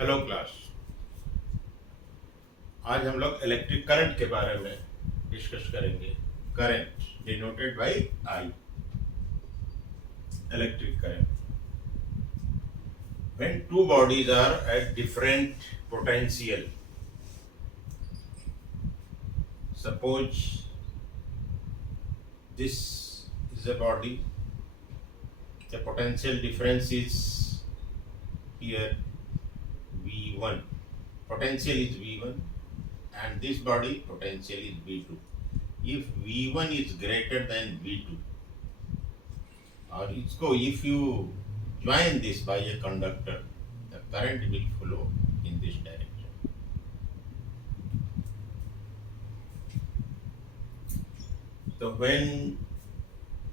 Hello class. आज हम लोग इलेक्ट्रिक करंट के बारे में डिस्कस करेंगे। Current denoted by I. Electric current when two bodies are at different potential. Suppose this is a body, the potential difference is here V1, potential is V1, and this body potential is V2. If V1 is greater than V2, or if you join this by a conductor, the current will flow in this direction. So when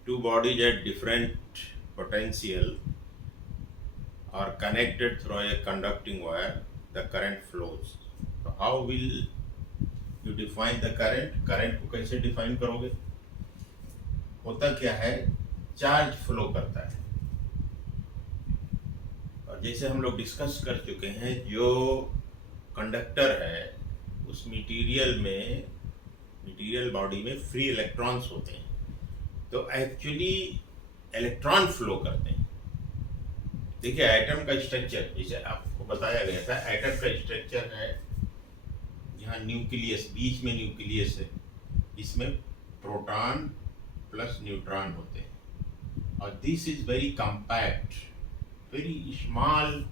two bodies at different potential are connected through a conducting wire, the current flows. So how will you define the current? Current को कैसे define करोगे? होता क्या है, charge flow करता है। और जैसे हम लोग डिस्कस कर चुके हैं, जो कंडक्टर है उस मटेरियल बॉडी में फ्री इलेक्ट्रॉन्स होते हैं, तो एक्चुअली इलेक्ट्रॉन फ्लो करते हैं। देखिए एटम का स्ट्रक्चर जैसे आपको बताया गया था, एटम का स्ट्रक्चर है, यहाँ न्यूक्लियस, बीच में न्यूक्लियस है, इसमें प्रोटॉन प्लस न्यूट्रॉन होते हैं, और this is very compact, very small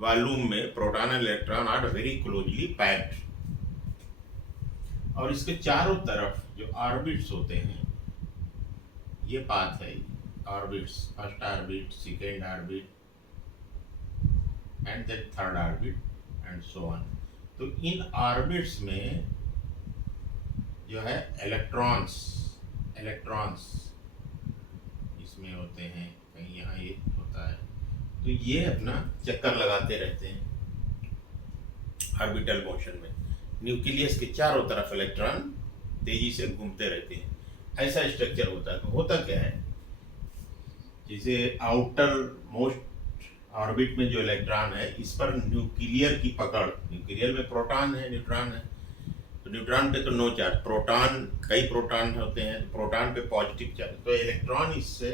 volume में proton and electron are very closely packed. और इसके चारों तरफ जो ऑर्बिट्स होते हैं, ये पाथ है orbits, first orbit, second orbit and then third orbit and so on. तो इन ऑर्बिट्स में जो है इलेक्ट्रॉन्स इसमें होते हैं, कहीं यहाँ ये होता है, तो ये अपना चक्कर लगाते रहते हैं ऑर्बिटल मोशन में। न्यूक्लियस के चारों तरफ इलेक्ट्रॉन तेजी से घूमते रहते हैं, ऐसा स्ट्रक्चर होता है। तो होता क्या है, जैसे आउटर मोस्ट ऑर्बिट में जो इलेक्ट्रॉन है, इस पर न्यूक्लियर की पकड़, न्यूक्लियर में प्रोटॉन है, न्यूट्रॉन है, तो न्यूट्रॉन पे तो नो चार्ज, प्रोटॉन, कई प्रोटॉन होते हैं, प्रोटॉन पे पॉजिटिव चार्ज, तो इलेक्ट्रॉन इससे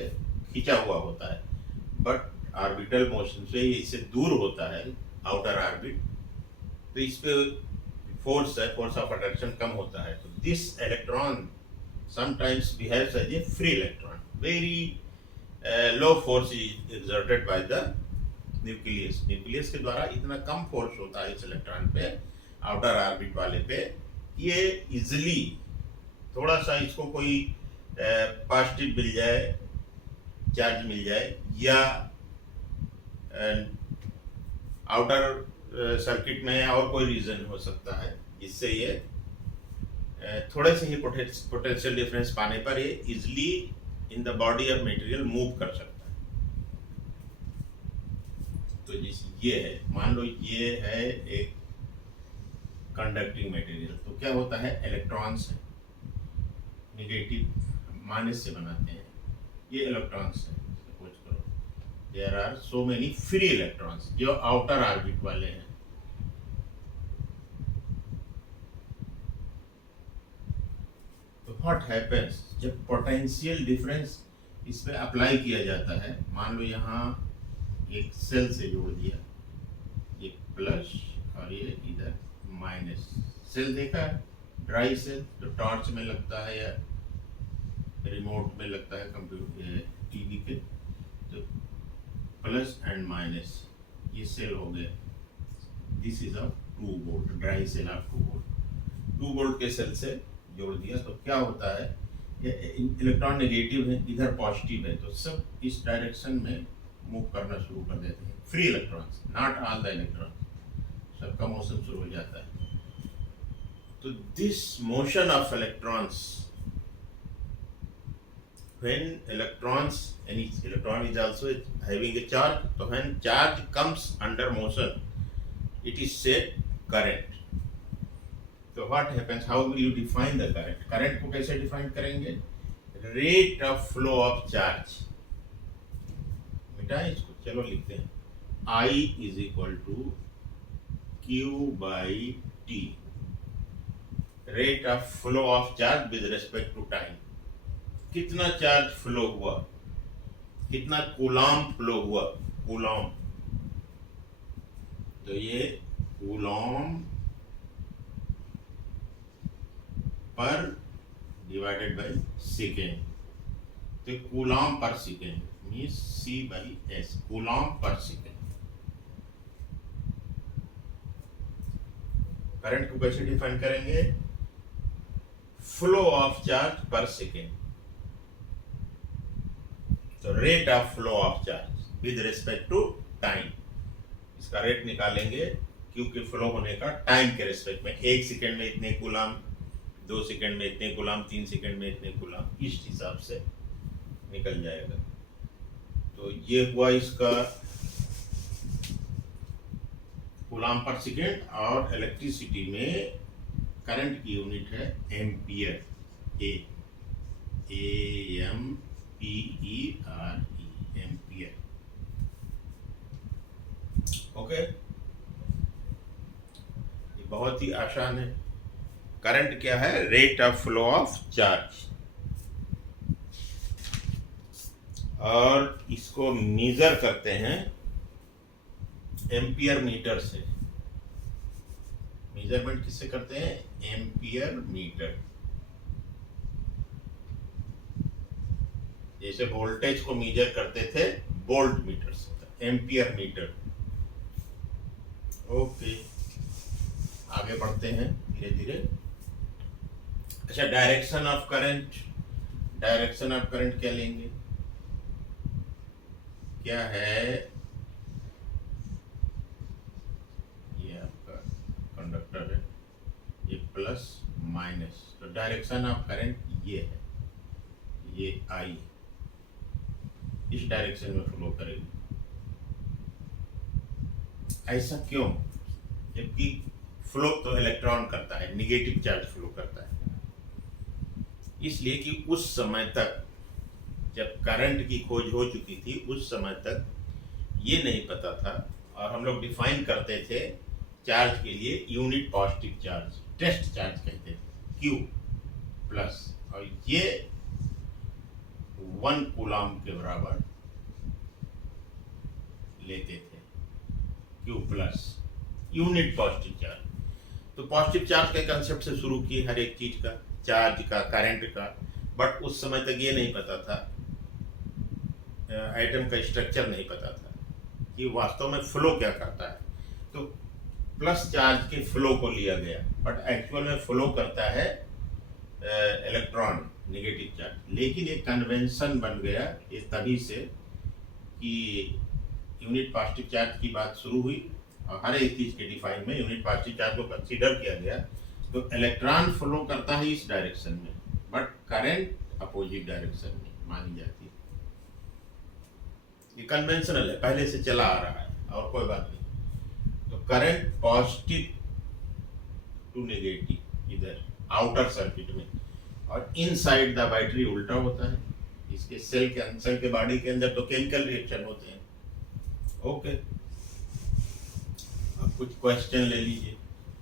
खींचा हुआ होता है, बट ऑर्बिटल मोशन से इससे दूर होता है आउटर ऑर्बिट, तो इस पे फोर्स है, फोर्स ऑफ अट्रैक्शन कम होता है। तो this electron sometimes behaves as a free electron, very low force is exerted by the nucleus के द्वारा इतना कम फोर्स होता है इस इलेक्ट्रॉन पे, आउटर ऑर्बिट वाले पे, ये इजिली थोड़ा सा इसको कोई पॉजिटिव मिल जाए, चार्ज मिल जाए, या आउटर सर्किट में और कोई रीजन हो सकता है जिससे ये थोड़े से ही पोटेंशियल डिफरेंस पाने पर ये easily in the body of material move कर सकता है। तो जैसे ये है, मान लो ये है एक कंडक्टिंग मटेरियल, तो क्या होता है, इलेक्ट्रॉन्स है, नेगेटिव माइनस से बनाते हैं, ये इलेक्ट्रॉन्स है। सपोज करो there are so many free electrons जो आउटर ऑर्बिट वाले हैं, तो व्हाट हैपेंस, जब पोटेंशियल डिफरेंस इस पे अप्लाई किया जाता है, मान लो यहाँ एक सेल से जोड़ दिया, ये प्लस और ये इधर माइनस, सेल देखा, ड्राई सेल जो टॉर्च में लगता है या रिमोट में लगता है कंप्यूटर टीवी पे, तो प्लस एंड माइनस, ये सेल हो गया, this is of 2 volt, dry cell of 2 वोल्ट, 2 वोल्ट के सेल से जोड़ दिया, तो क्या होता है, ये इलेक्ट्रॉन नेगेटिव है, इधर पॉजिटिव है, तो सब इस डायरेक्शन में मूव करना शुरू कर देते हैं, free electrons, not all the electrons, सबका मोशन शुरू हो जाता है। तो this motion of electrons, when electrons, any electron is also having a charge, so when charge comes under motion, it is said current. So what happens, how will you define the current? Current को कैसे define करेंगे, rate of flow of charge, मिटाएं इसको, चलो लिखते हैं, I is equal to Q by T, rate of flow of charge with respect to time. कितना charge flow हुआ, कितना कूलॉम फ्लो हुआ, कूलॉम, तो ये coulomb per divided by second, तो coulomb per second means C by S, coulomb per second. Current को कैसे define करेंगे, flow of charge per second, तो rate of flow of charge with respect to time, इसका rate निकालेंगे क्योंकि flow होने का टाइम के रिस्पेक्ट में, 1 सेकेंड में इतने कूलम, 2 सेकेंड में इतने कूलम, 3 सेकेंड में इतने कूलम, इस हिसाब से निकल जाएगा। तो ये हुआ इसका कूलम पर सेकेंड, और इलेक्ट्रिसिटी में करंट की यूनिट है एम्पियर, AMPERE, एम्पियर। ओके, ये बहुत ही आसान है। करंट क्या है, rate of flow of charge, और इसको मेजर करते हैं एम्पियर मीटर से। मेजरमेंट किससे करते हैं, एम्पियर मीटर। जैसे वोल्टेज को मेजर करते थे वोल्ट मीटर से, एम्पियर मीटर। ओके, आगे बढ़ते हैं धीरे धीरे। अच्छा, direction of current, direction of current क्या लेंगे, क्या है, ये आपका कंडक्टर है, ये प्लस माइनस, तो डायरेक्शन ऑफ करंट ये है, ये I इस डायरेक्शन में फ्लो करेगी। ऐसा क्यों, जबकि फ्लो तो इलेक्ट्रॉन करता है, निगेटिव चार्ज फ्लो करता है। इसलिए कि उस समय तक जब करंट की खोज हो चुकी थी, उस समय तक ये नहीं पता था, और हम लोग डिफाइन करते थे चार्ज के लिए unit positive charge, test charge कहते थे, Q प्लस, और ये 1 कूलम के बराबर लेते थे, Q plus, unit positive charge. तो पॉजिटिव चार्ज के कंसेप्ट से शुरू किए हर एक चीज का, चार्ज का, करंट का, बट उस समय तक ये नहीं पता था, एटम का स्ट्रक्चर नहीं पता था कि वास्तव में फ्लो क्या करता है। तो प्लस चार्ज के फ्लो को लिया गया, बट एक्चुअल में फ्लो करता है इलेक्ट्रॉन, नेगेटिव चार्ज। लेकिन एक कन्वेंशन बन गया ये तभी से कि यूनिट पॉजिटिव चार्ज की बात शुरू हुई, और हर एक चीज के डिफाइन में यूनिट पॉजिटिव चार्ज को कंसीडर किया गया। तो इलेक्ट्रॉन फ्लो करता है इस डायरेक्शन में, बट करंट अपोजिट डायरेक्शन में मानी जाती है। ये कन्वेंशनल है, पहले से चला आ रहा है, और कोई बात नहीं। तो करंट पॉजिटिव टू नेगेटिव इधर आउटर सर्किट में, और इनसाइड द बैटरी उल्टा होता है। इसके सेल के बॉडी के अंदर तो केमिकल रिएक्शन होते हैं। ओके, अब कुछ क्वेश्चन ले लीजिए।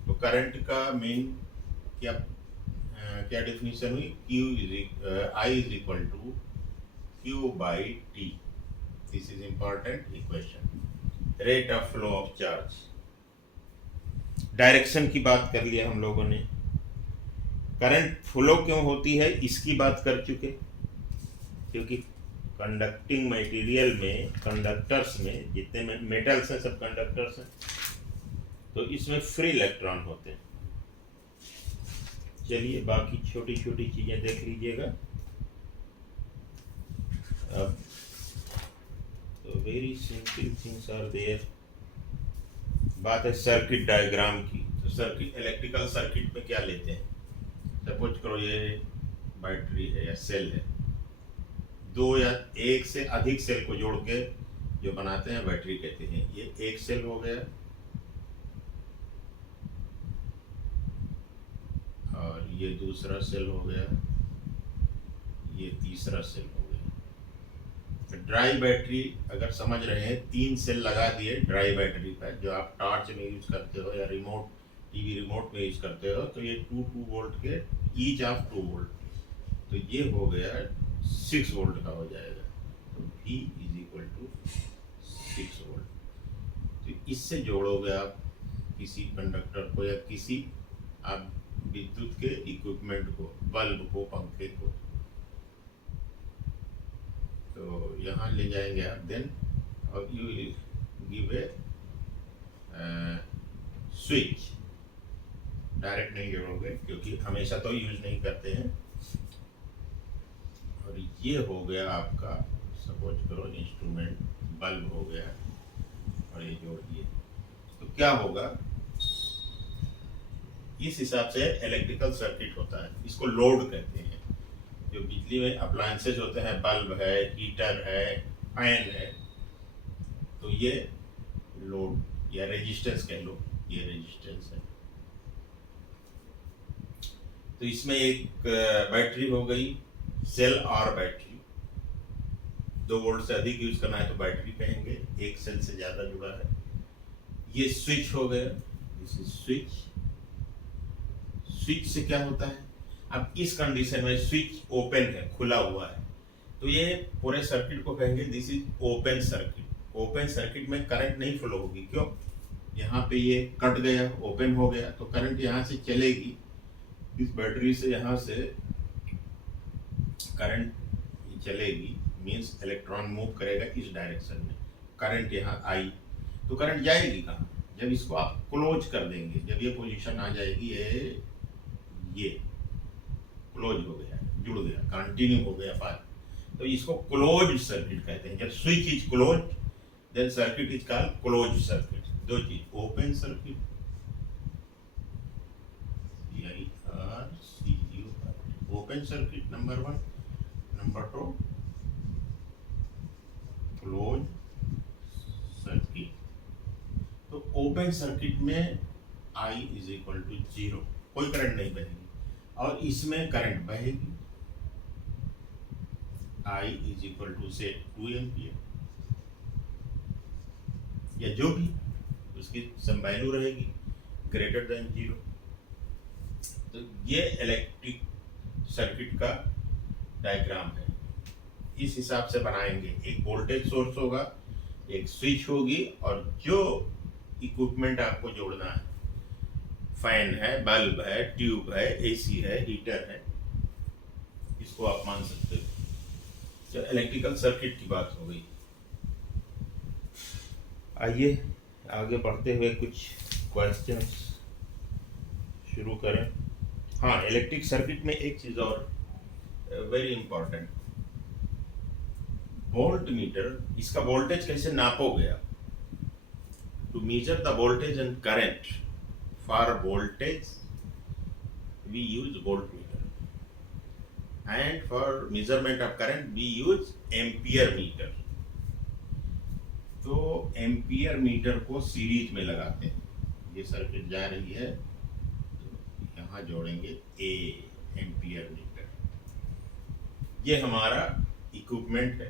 तो करंट का मेन क्या डेफिनेशन हुई, I is equal to Q by T, this is important equation. Rate of flow of charge, direction की बात कर लिया हम लोगों ने। करंट फ्लो क्यों होती है इसकी बात कर चुके, क्योंकि कंडक्टिंग मटेरियल में, कंडक्टर्स में, जितने में मेटल्स हैं सब कंडक्टर्स हैं, तो इसमें फ्री इलेक्ट्रॉन होते हैं। चलिए बाकी छोटी छोटी चीजें देख लीजिएगा। अब तो very simple things are there. बात है सर्किट डायग्राम की। तो सर्किट, इलेक्ट्रिकल सर्किट में क्या लेते हैं, सपोज करो ये बैटरी है या सेल है, 2 या 1 से अधिक सेल को जोड़ के जो बनाते हैं बैटरी कहते हैं। ये एक सेल हो गया, और ये दूसरा सेल हो गया, ये तीसरा सेल हो गया। तो ड्राई बैटरी अगर समझ रहे हैं, 3 सेल लगा दिए ड्राई बैटरी पर, जो आप टॉर्च में यूज करते हो या रिमोट टीवी रिमोट में यूज करते हो, तो ये 2 वोल्ट के ईच ऑफ 2 वोल्ट, तो ये हो गया 6 वोल्ट का हो जाएगा। तो V is equal to 6 volt. तो इससे जोड़ोगे आप किसी कंडक्टर को या किसी आप विद्युत के इक्विपमेंट को, बल्ब को, पंखे को, तो यहाँ ले जाएंगे आप। देन और you give a switch, direct नहीं जोड़ोगे क्योंकि हमेशा तो यूज नहीं करते हैं। और ये हो गया आपका, सपोज करो इंस्ट्रूमेंट बल्ब हो गया और ये जोड़ दिए, तो क्या होगा, इस हिसाब से इलेक्ट्रिकल सर्किट होता है। इसको लोड कहते हैं। जो बिजली में अप्लायंसेज होते हैं, बल्ब है, हीटर है, फैन है, तो ये लोड या रेजिस्टेंस कह लो, ये रेजिस्टेंस है। तो इसमें एक बैटरी हो गई, सेल और बैटरी। 2 वोल्ट से अधिक यूज करना है तो बैटरी कहेंगे, एक सेल से ज्यादा जुड़ा है। ये स्विच हो गया, दिस इज स्विच। स्विच से क्या होता है, अब इस कंडीशन में स्विच ओपन है, खुला हुआ है, तो ये पूरे सर्किट को कहेंगे this is open circuit. Open circuit में करंट नहीं फ्लो होगी, क्यों, यहाँ पे ये कट गया, ओपन हो गया, तो करंट यहाँ से चलेगी, इस बैटरी से यहाँ से करंट चलेगी, मींस इलेक्ट्रॉन मूव करेगा इस डायरेक्शन में। करंट यहाँ आई तो करंट जाएगी कहाँ, जब इसको आप क्लोज कर देंगे, जब ये पोजीशन आ जाएगी, ये क्लोज हो गया, जुड़ गया, कंटिन्यू हो गया पाथ, तो इसको क्लोज सर्किट कहते हैं। जब switch is close then circuit is called close circuit. दो चीज, open circuit, open circuit number 1, number 2 close circuit. तो ओपन सर्किट में I इज इक्वल टू 0, कोई करंट नहीं बहेगी, और इसमें करंट बहेगी। I इज इक्वल टू से 2 एम्पियर या जो भी उसकी सम वैल्यू रहेगी ग्रेटर देन 0। तो ये इलेक्ट्रिक सर्किट का डायग्राम है, इस हिसाब से बनाएंगे। एक वोल्टेज सोर्स होगा, एक स्विच होगी, और जो इक्विपमेंट आपको जोड़ना है, फैन है, बल्ब है, ट्यूब है, एसी है, हीटर है, इसको आप मान सकते हो। तो इलेक्ट्रिकल सर्किट की बात हो गई। आइए आगे बढ़ते हुए कुछ क्वेश्चंस शुरू करें। हाँ, इलेक्ट्रिक सर्किट में एक चीज और वेरी इंपॉर्टेंट, वोल्ट मीटर, इसका वोल्टेज कैसे नापोगे आप? To measure the voltage and current, for voltage we use volt meter and for measurement of current we use ampere meter. तो एम्पियर मीटर को सीरीज में लगाते हैं, ये सर्किट जा रही है तो यहाँ जोड़ेंगे ए एम्पियर मीटर। ये हमारा इक्विपमेंट है,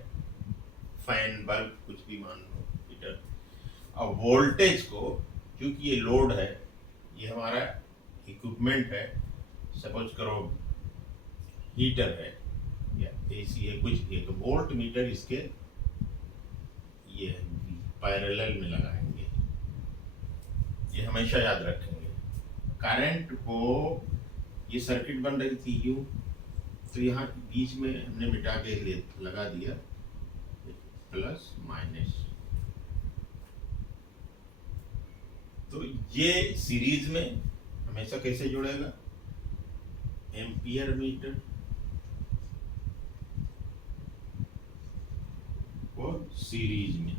फैन, बल्ब, कुछ भी मान लो, हीटर। और वोल्टेज को, क्योंकि ये लोड है, ये हमारा इक्विपमेंट है, सपोज करो हीटर है या एसी है, कुछ भी है, तो वोल्ट मीटर इसके ये पैरेलल में लगाएंगे, ये हमेशा याद रखेंगे। करंट को, ये सर्किट बन रही थी यू, तो यहाँ बीच में हमने मिटा के लगा दिया प्लस माइनस, तो ये सीरीज में हमेशा कैसे जुड़ेगा, एम्पियर मीटर को सीरीज में,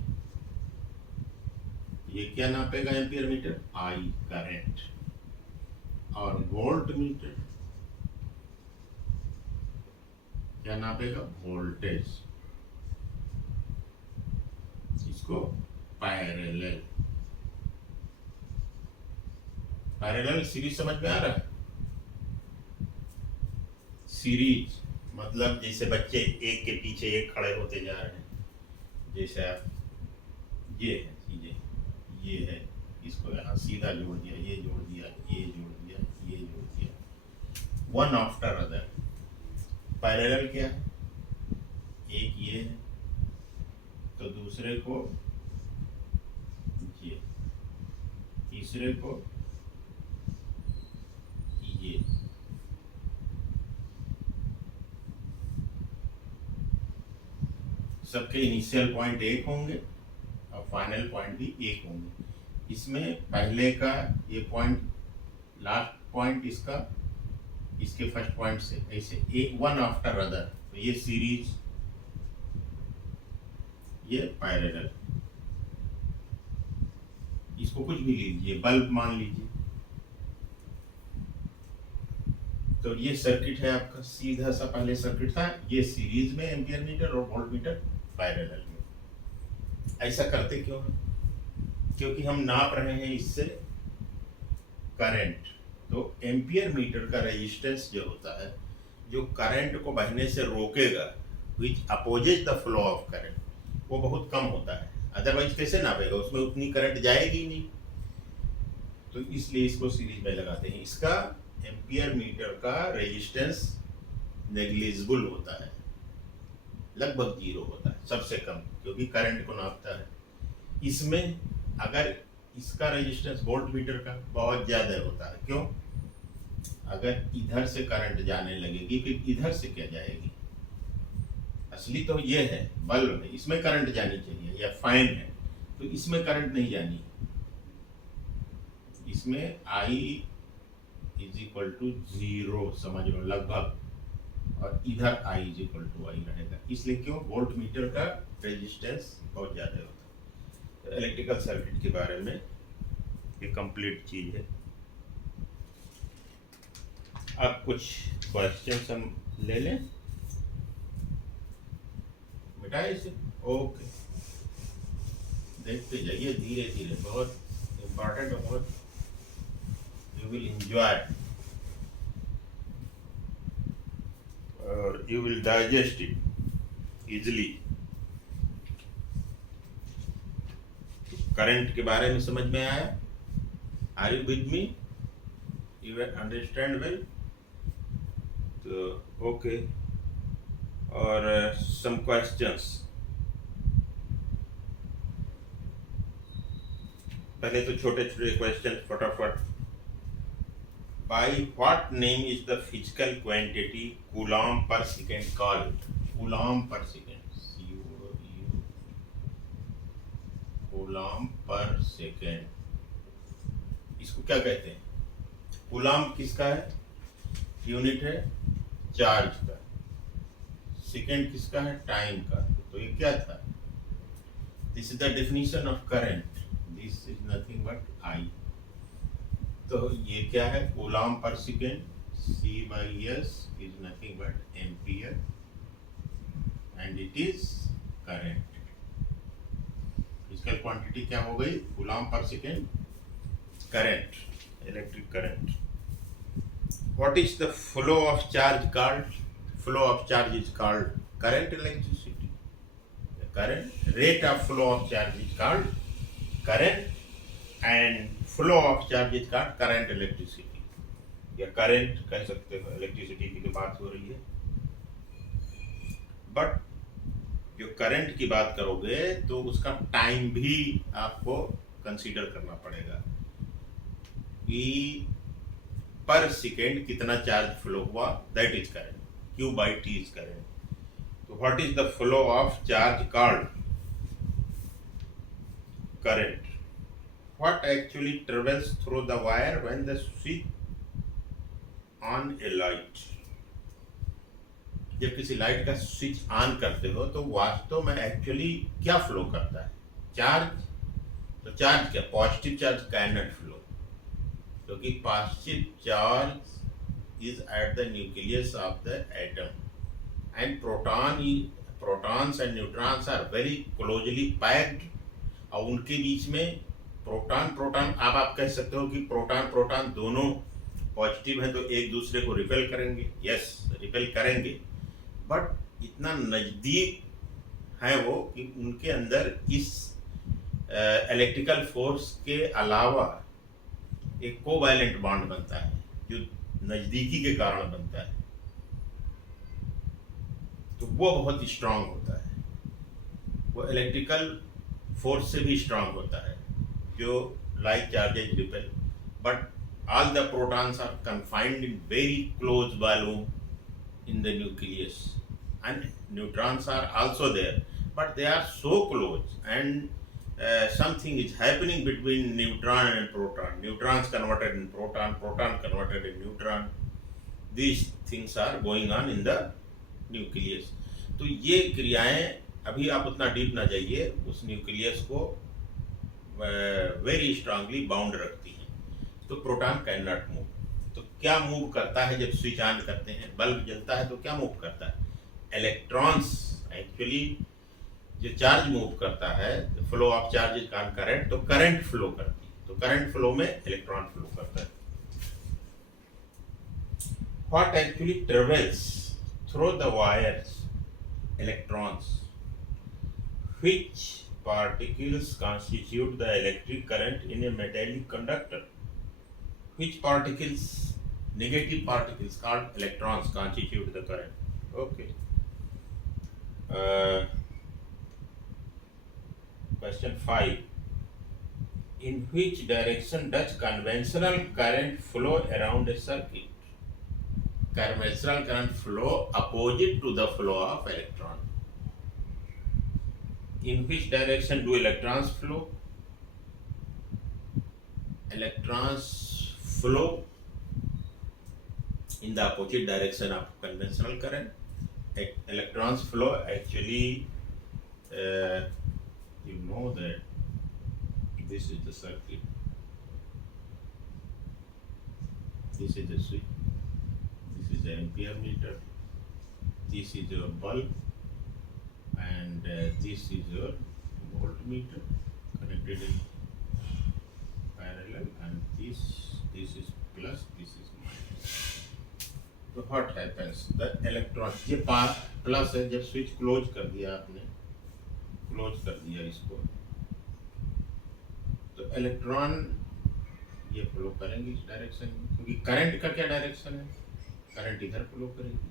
ये क्या नापेगा एम्पियर मीटर, आई करंट, और वोल्ट मीटर क्या नापेगा, वोल्टेज, इसको पैरेलल। पैरेलल सीरीज समझ में आ रहा है? सीरीज मतलब जैसे बच्चे एक के पीछे एक खड़े होते जा रहे हैं, जैसे आप ये है चीजें, ये है, इसको यहाँ सीधा जोड़ दिया, ये जोड़ दिया, ये जोड़ दिया, ये जोड़ दिया, वन आफ्टर अदर। पैरेलल क्या है? एक ये है तो दूसरे को ये, तीसरे को ये। सबके इनिशियल पॉइंट एक होंगे और फाइनल पॉइंट भी एक होंगे। इसमें पहले का ये पॉइंट, लास्ट पॉइंट इसका, इसके फर्स्ट पॉइंट से ऐसे एक, वन आफ्टर अदर। तो ये सीरीज, ये पैरेलल। इसको कुछ भी लीजिए, बल्ब मान लीजिए, तो ये सर्किट है आपका, सीधा सा पहले सर्किट था, ये सीरीज में एम्पियर मीटर और वोल्ट मीटर पैरेलल में। ऐसा करते क्यों है? क्योंकि हम नाप रहे हैं इससे करंट। तो एम्पियर मीटर का रेजिस्टेंस जो होता है, जो करंट को बहने से रोकेगा, which opposes the flow of current, वो बहुत कम होता है। अदरवाइज कैसे नापेगा? उसमें उतनी करंट जाएगी ही नहीं। तो इसलिए इसको सीरीज में लगाते हैं। इसका एम्पियर मीटर का रेजिस्टेंस नेग्लिजिबल होता है, लगभग जीरो होता है, सबसे कम, क्योंकि करंट को नापता है। इसमें अगर इसका रेजिस्टेंस वोल्ट मीटर का बहुत ज्यादा होता है। क्यों? अगर इधर से करंट जाने लगेगी, फिर इधर से क्या जाएगी? असली तो ये है, बल्ब है, इसमें करंट जानी चाहिए, या फैन है तो इसमें करंट नहीं जानी। इसमें I इज इक्वल टू 0 समझ लो, लगभग, और इधर I is equal to I रहेगा। इसलिए क्यों? वोल्ट मीटर का रेजिस्टेंस बहुत ज्यादा होता है। तो इलेक्ट्रिकल सर्किट के बारे में ये कंप्लीट चीज है। अब कुछ क्वेश्चंस हम ले लें, मिटाए इसे। ओके, देखते जाइए धीरे धीरे, बहुत इम्पोर्टेंट और बहुत, यू विल एंजॉय और you will digest it easily. Current के बारे में समझ में आया? Are you with me? You understand well? तो ओके, और सम क्वेश्चंस। पहले तो छोटे छोटे क्वेश्चन फटाफट। By what name is the physical quantity coulomb per second called? Coulomb per second, coulomb per second, इसको क्या कहते हैं? कूलॉम किसका है? यूनिट है चार्ज का। सेकेंड किसका है? टाइम का। तो ये क्या था? This is the definition of current, this is nothing but I। तो ये क्या है? Coulomb per second, C/S is nothing but ampere and it is current. Physical quantity क्या हो गई? Coulomb per second, current, electric current. What is the flow of charge called? Flow of charge is called current electricity. The current rate of flow of charge is called current, and flow of charge is called current electricity. या current कह सकते हो, electricity की तो बात हो रही है। बट जो करंट की बात करोगे तो उसका टाइम भी आपको कंसीडर करना पड़ेगा कि पर सेकेंड कितना चार्ज फ्लो हुआ, that is current. Q/T is current. So what is the flow of charge called? Current. What actually travels through the wire when the switch on a light? जब किसी light का switch on करते हो तो वास्तव में actually क्या flow करता है? चार्ज। तो चार्ज क्या? Positive charge cannot flow, क्योंकि positive charge is at the nucleus of the atom, and protons and neutrons are very closely packed, और उनके बीच में प्रोटॉन अब आप कह सकते हो कि प्रोटॉन दोनों पॉजिटिव है तो एक दूसरे को रिपेल करेंगे। यस, रिपेल करेंगे, बट इतना नजदीक है वो कि उनके अंदर इस इलेक्ट्रिकल फोर्स के अलावा एक कोवैलेंट बॉन्ड बनता है जो नजदीकी के कारण बनता है, तो वो बहुत स्ट्रांग होता है, वो इलेक्ट्रिकल फोर्स से भी स्ट्रांग होता है, जो like charges repel, but all the protons are confined in very close volume in the nucleus, and neutrons are also there, but they are so close, and something is happening between neutron and proton. Neutrons converted in proton, proton converted in neutron. These things are going on in the nucleus. तो ये क्रियाएं अभी आप उतना deep ना जाइए, उस nucleus को वेरी स्ट्रांगली बाउंड रखती हैं। तो प्रोटॉन कैन नॉट मूव। तो क्या मूव करता है? जब स्विच ऑन करते हैं, बल्ब जलता है, तो क्या मूव करता है? इलेक्ट्रॉन्स। एक्चुअली जो चार्ज मूव करता है, flow of charge is called current, तो करंट फ्लो करती है, तो करंट फ्लो में इलेक्ट्रॉन फ्लो करता है। What actually travels through the wires? Electrons. Which particles constitute the electric current in a metallic conductor? Which particles, negative particles called electrons, constitute the current? Okay. Question 5. In which direction does conventional current flow around a circuit? Conventional current flow opposite to the flow of electron. In which direction do electrons flow? Electrons flow in the opposite direction of conventional current. Electrons flow actually, you know that this is the circuit, this is the switch, this is the ampere meter, this is your bulb, and this is your voltmeter connected in parallel, and this is plus, this is minus. So what happens? The electron, ये plus है, जब switch close कर दिया आपने, close कर दिया इसको, तो इलेक्ट्रॉन ये फ्लो करेंगे इस डायरेक्शन में, क्योंकि करंट का क्या डायरेक्शन है? करंट इधर फ्लो करेगी,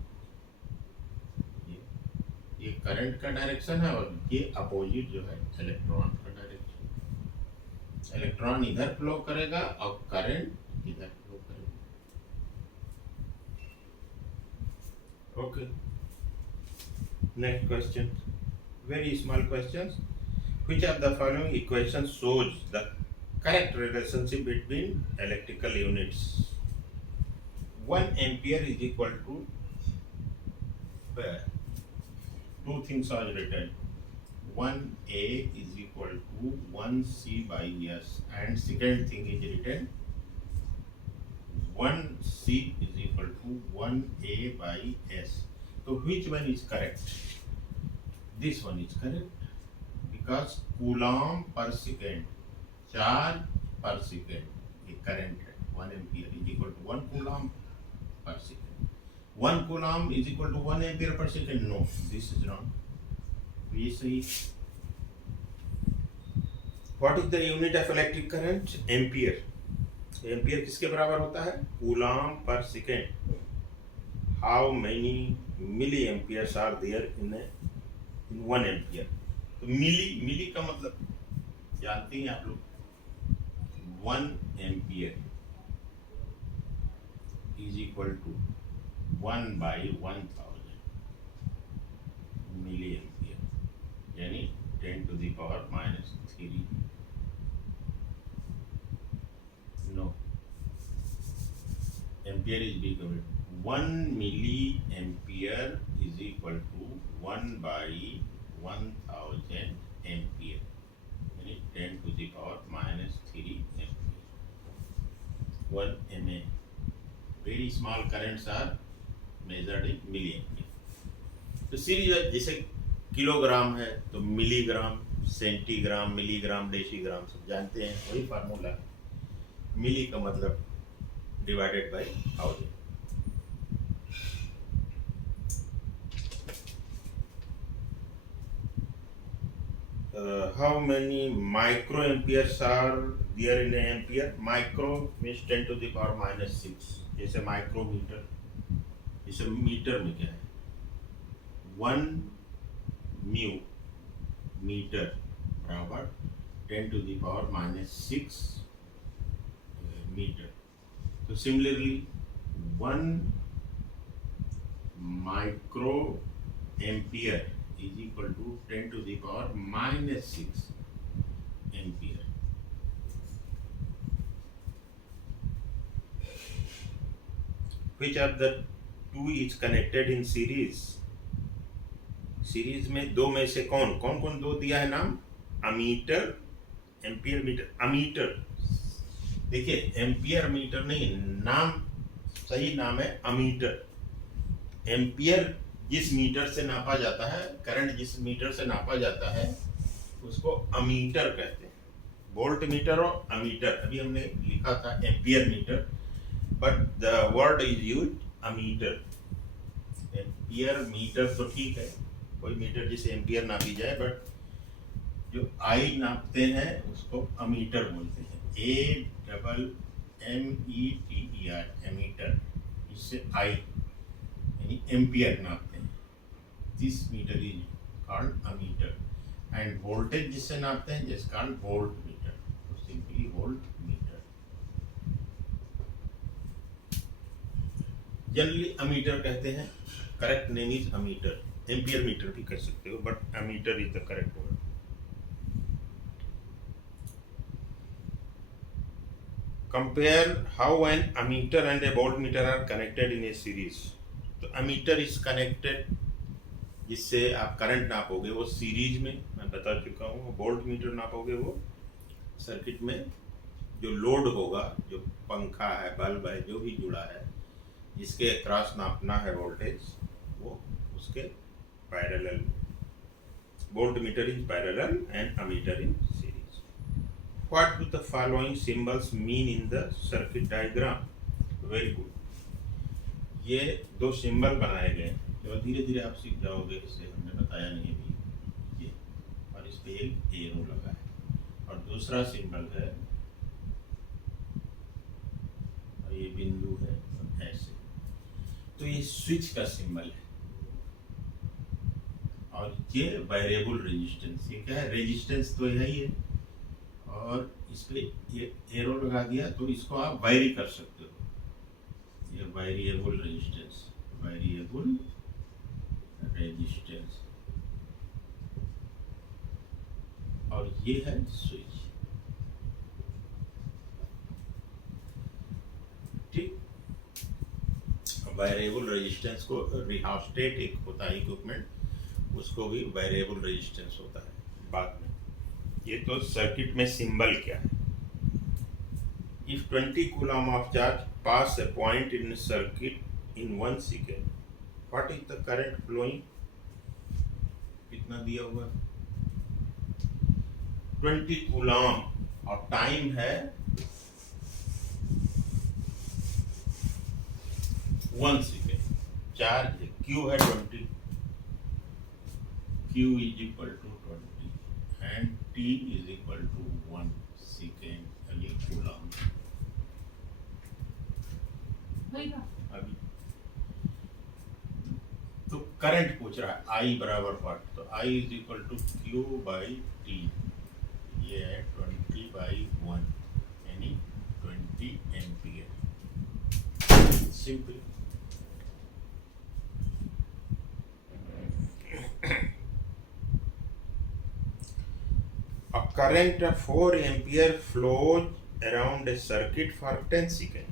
ये करंट का डायरेक्शन है, और ये अपोजिट जो है इलेक्ट्रॉन का डायरेक्शन। इलेक्ट्रॉन इधर फ्लो करेगा और करंट इधर फ्लो करेगा। Okay, next question, very small questions. Which of the following equation shows the correct relationship between electrical units? 1 ampere is equal to, two things are written, 1A is equal to 1C by S, and second thing is written 1C is equal to 1A by S. So which one is correct? This one is correct, because coulomb per second, charge per second, a current है 1 ampere is equal to 1 coulomb per second. 1 coulomb is equal to 1 ampere per second. No, this is wrong. ये सही। What is the unit of electric current? Ampere. Ampere किसके बराबर होता है? Coulomb per second. How many milli amperes are there in 1 ampere? तो milli का मतलब जानते हैं आप लोग, 1 ampere is equal to 1/1000 milli ampere, यानी 10 to the power -3। No, ampere is become 1 milli ampere is equal to 1/1000 ampere, यानी 10 to the power -3 ampere. 1 mA। Very small currents are measured in milli ampere. तो series जैसे kilogram है तो milligram, centigram, milligram, decigram सब जानते हैं, वही formula है। मिली का मतलब divided by 1000। how many microamperes are there in an ampere? Micro means 10 to the power minus 6. जैसे माइक्रोमीटर, जैसे मीटर में क्या है, 1 म्यू मीटर बराबर 10 to the power minus 6 metre. तो similarly 1 microampere is equal to 10 to the power minus 6 ampere. Which of the two is connected in series? Series में दो में से कौन कौन दो दिया है नाम? Ammeter, ampere meter. अमीटर, देखिए एम्पियर मीटर नहीं, नाम सही नाम है अमीटर. एम्पियर जिस मीटर से नापा जाता है, करंट जिस मीटर से नापा जाता है उसको अमीटर कहते हैं. वोल्ट मीटर और अमीटर, अभी हमने लिखा था ampere meter, but the word is use ammeter. Ampere meter तो ठीक है, कोई मीटर जिसे एम्पियर नापी जाए, बट जो आई नापते हैं उसको अमीटर बोलते हैं. AMMETER, एमीटर, इससे आई यानी एम्पियर नापते हैं. This meter is called ammeter. And voltage जिससे नापते हैं जिस कॉल्ड वोल्ट मीटर. तो simply volt meter. Generally ammeter कहते हैं, correct name is ammeter. Ampere meter भी कह सकते हो, but ammeter is the correct word. Compare how an ammeter and a voltmeter are connected in a series. तो ammeter is connected, जिससे आप current नापोगे वो सीरीज में, मैं बता चुका हूँ. वोल्ट मीटर नापोगे वो सर्किट में जो लोड होगा, जो पंखा है, बल्ब है, जो भी जुड़ा है, जिसके क्रॉस नापना है वोल्टेज, वो उसके parallel. Volt meter is parallel and ammeter in series. What do the following symbols mean in the circuit diagram? Very good. ये दो सिंबल बनाए गए जो धीरे धीरे आप सीख जाओगे, इसे हमने बताया नहीं अभी. ये और इस पे एक एरो लगा है और दूसरा सिंबल है और ये बिंदु है और ऐसे. तो ये स्विच का सिंबल है और ये वेरिएबल रेजिस्टेंस. ये क्या है? रेजिस्टेंस तो यही है और इस पे ये एरो लगा दिया तो इसको आप वायरी कर सकते हो. ये वेरिएबल रेजिस्टेंस, वेरिएबल रेजिस्टेंस, और ये है स्विच. ठीक. वेरिएबल रेजिस्टेंस को रिहास्टेट एक होता है इक्विपमेंट, उसको भी वेरिएबल रेजिस्टेंस होता है बाद में. ये तो सर्किट में सिंबल क्या है? If 20 coulomb of charge pass a point in a circuit in 1 second, what is the current flowing? कितना दिया हुआ? 20 coulomb और टाइम है 1 सेकेंड. चार्ज Q है 20, Q is equal to 20 and T is equal to 1 second. ये coulomb. अभी तो current पूछ रहा है I बराबर व्हाट, तो I is equal to Q by T. ये है 20 बाई 1 यानी 20 ampere. Simple. A current of 4 ampere flows around a circuit for 10 seconds.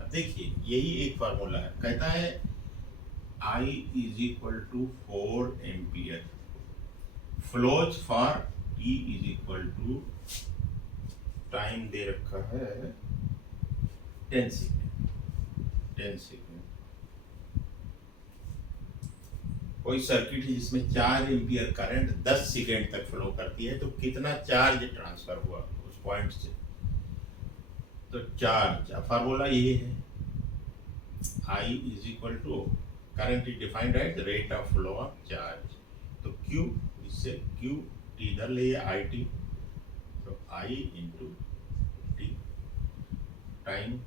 अब देखिए यही एक फार्मूला है, कहता है I is equal to 4 ampere flows for T is equal to, time दे रखा है 10 सेकेंड. 10 सेकेंड. कोई सर्किट है जिसमें 4 एम्पियर करंट 10 सेकेंड तक फ्लो करती है, तो कितना चार्ज ट्रांसफर हुआ उस पॉइंट से? तो चार्ज, फार्मूला ये है, I is equal to, current is defined at the rate of flow of charge. तो Q, इससे Q टी इधर ले आई टी, तो आई इंटू टी टाइम,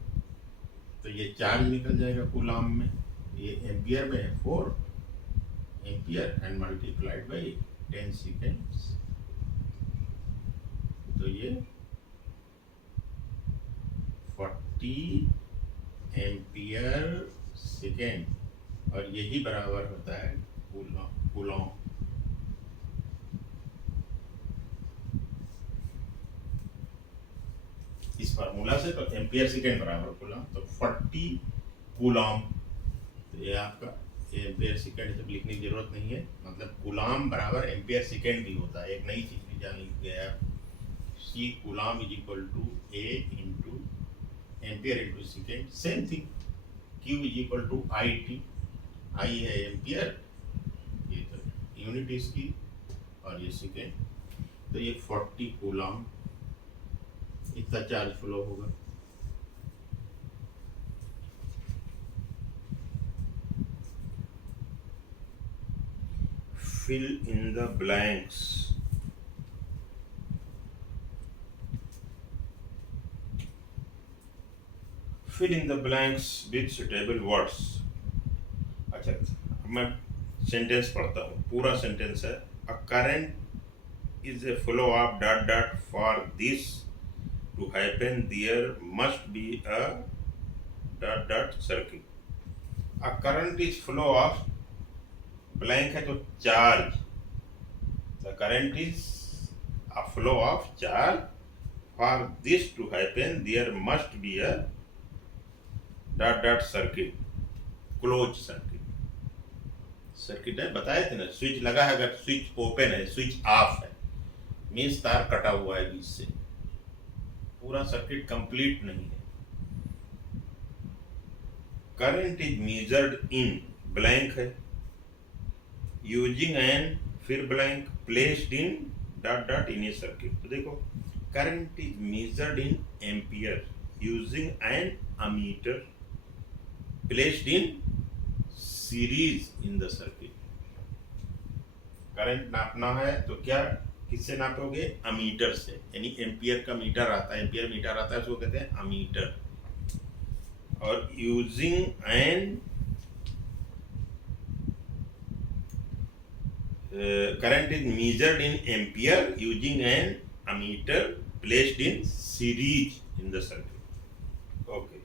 तो ये चार्ज निकल जाएगा कूलाम में, ये एम्पियर में है 4 ampere and multiplied by 10 seconds, तो ये 40 एम्पियर सेकेंड, और यही बराबर होता है कूलॉम। इस फार्मूला से तो एम्पियर सेकेंड बराबर कूलॉम, तो 40 कूलॉम, तो ये आपका एम्पियर सेकेंड जब लिखने की जरूरत नहीं है, मतलब कूलॉम बराबर एम्पियर सेकेंड भी होता है। एक नई चीज भी जान गया, C coulomb is equal to A into ampere into second, same thing. Q is equal to I T, I है एम्पियर, ये तो यूनिट इसकी, और ये सेकेंड, तो ये 40 कूलॉम इतना चार्ज फ्लो होगा। Fill in the blanks. Fill in the blanks with suitable words. अच्छा, मैं सेंटेंस पढ़ता हूँ, पूरा सेंटेंस है। A current is a flow of dot dot, for this to happen there must be a dot dot circuit. A current is flow of blank है तो charge, the current is a flow of charge, for this to happen there must be a dot dot circuit, close circuit. Circuit है, बताए थे ना, switch लगा है, अगर switch open है, स्विच ऑफ है, मीन्स तार कटा हुआ है बीच से, पूरा सर्किट कंप्लीट नहीं है। Current is measured in blank है, यूजिंग एन फिर blank placed in dot dot in a circuit. तो देखो, current is measured in ampere using an ammeter placed in series in the circuit. Current नापना है तो क्या, किससे नापोगे? अमीटर से, यानी एम्पियर का मीटर आता है, एम्पियर मीटर आता है, उसको कहते हैं अमीटर। और using an current is measured in ampere using an ammeter placed in series in the circuit. Okay.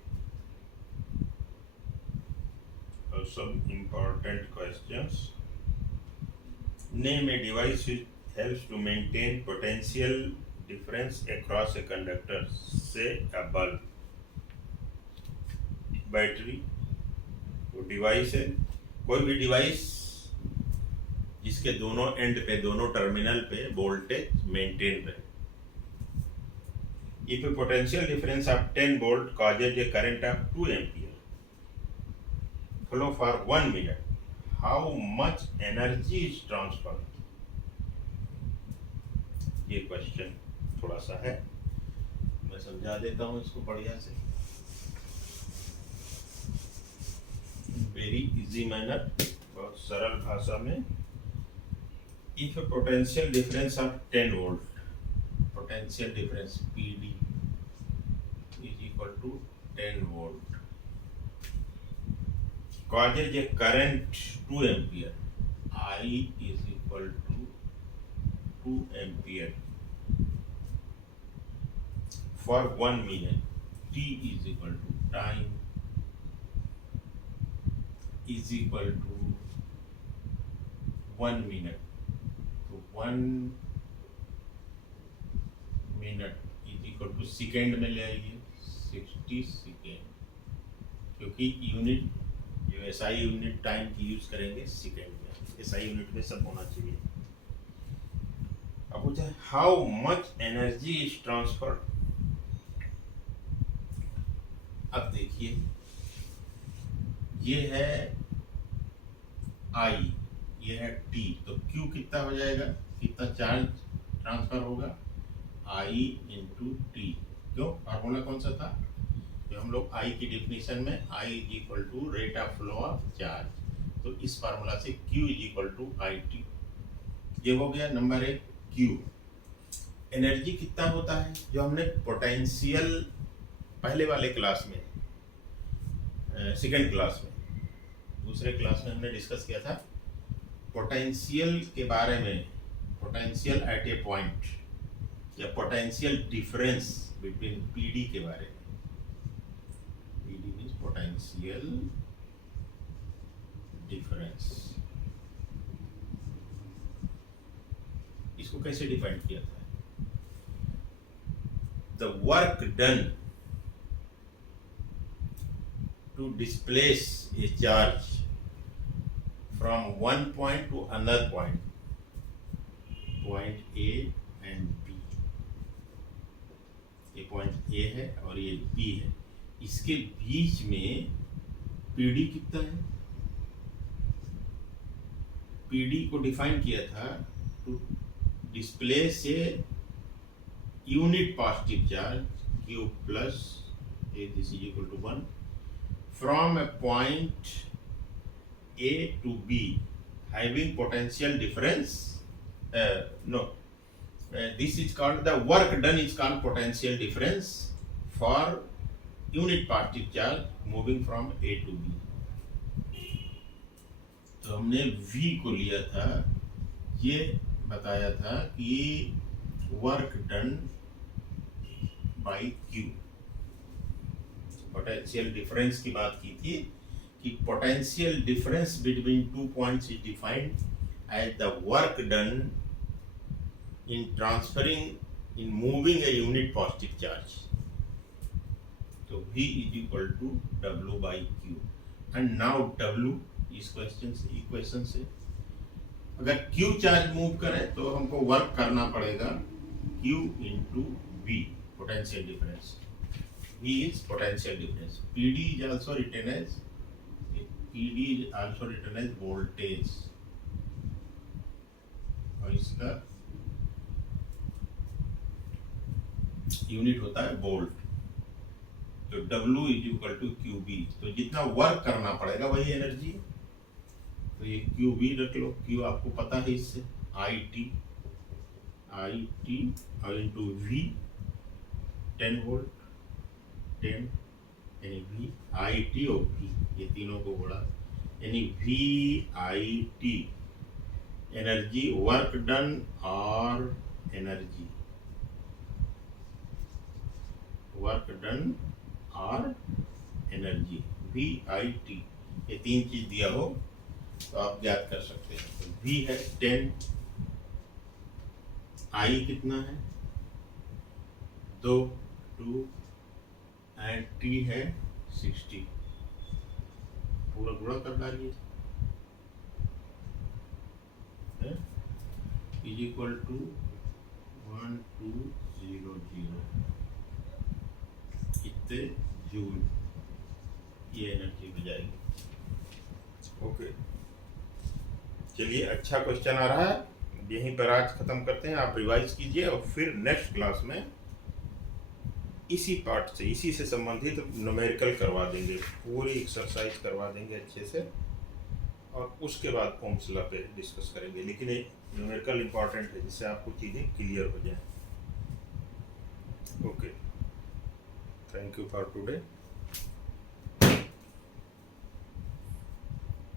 Some important questions. Name a device which helps to maintain potential difference across a conductor. Say a bulb. Battery वो device है, कोई भी device जिसके दोनों and पे, दोनों terminal पे voltage maintain रहे। If A potential difference of 10 volt causes a current of 2 ampere flow for 1 minute, how much energy is transferred? ये क्वेश्चन थोड़ा सा है, मैं समझा देता हूँ इसको बढ़िया से, वेरी इजी मैनर, बहुत सरल भाषा में। If a potential difference of 10 volt, potential difference PD is equal to 10 volt, causes a current 2 ampere, I is equal to 2 ampere for 1 minute, T is equal to time is equal to 1 minute, 1 minute is equal to second में ले आइए 60 second, क्योंकि unit जो SI unit time की use करेंगे second में, SI unit में सब होना चाहिए। अब पूछा है how much energy is transferred. अब देखिए, ये है आई, ये है टी, तो क्यू कितना हो जाएगा, कितना चार्ज ट्रांसफर होगा, आई इंटू टी। क्यों, फार्मूला कौन सा था जो हम लोग आई की डिफिनीशन में, I is equal to rate of flow of charge, तो इस फार्मूला से Q is equal to I T. ये हो गया नंबर 1, क्यू। एनर्जी कितना होता है, जो हमने पोटेंशियल पहले वाले क्लास में, सेकेंड क्लास में, दूसरे क्लास में हमने डिस्कस किया था पोटेंशियल के बारे में, पोटेंशियल एट ए पॉइंट या पोटेंशियल डिफरेंस बिटवीन पीडी के बारे में। PD means potential difference. इसको कैसे डिफाइन किया था? The work done to displace a charge from one point to another point, point A and B। ये point A है और ये B है, इसके बीच में PD कितना है? PD को डिफाइन किया था to displace a unit positive charge Q plus A, this is equal to 1 from a point A to B having potential difference, this is called, the work done is called potential difference for unit positive charge moving from A to B। तो हमने V को लिया था, ये बताया था कि work done by Q, potential difference की बात की थी कि potential difference between 2 points is defined as the work done in transferring, in moving a unit positive charge। So V is equal to W by Q, and now W इस equation से अगर Q charge move करें तो हमको work करना पड़ेगा Q into V, potential difference। V is potential difference। PD is also written as PD is also written as voltage, और इसका यूनिट होता है वोल्ट। तो W is equal to QB, तो जितना वर्क करना पड़ेगा वही एनर्जी। तो ये QB रख लो, Q आपको पता है इससे, IT और इंटू V 10 वोल्ट, 10 यानी V IT और V, ये तीनों को बोला, यानी VIT एनर्जी, वर्क डन और एनर्जी, वर्क डन और एनर्जी, VIT, ये तीन चीज दिया हो तो आप ज्ञात कर सकते हैं। तो V है 10, I कितना है 2 एंड T है 60, पूरा गुणा कर डालिए, इज इक्वल टू 1200 कितने जूल, ये एनर्जी हो जाएगी। ओके, चलिए अच्छा क्वेश्चन आ रहा है, यहीं पर आज खत्म करते हैं। आप रिवाइज कीजिए और फिर नेक्स्ट क्लास में इसी पार्ट से, इसी से संबंधित न्यूमेरिकल करवा देंगे, पूरी एक्सरसाइज करवा देंगे अच्छे से, और उसके बाद फॉर्मूला पे डिस्कस करेंगे। लेकिन ये न्यूमेरिकल इंपॉर्टेंट है, जिससे आपको चीज़ें क्लियर हो जाए। Okay, thank you for today.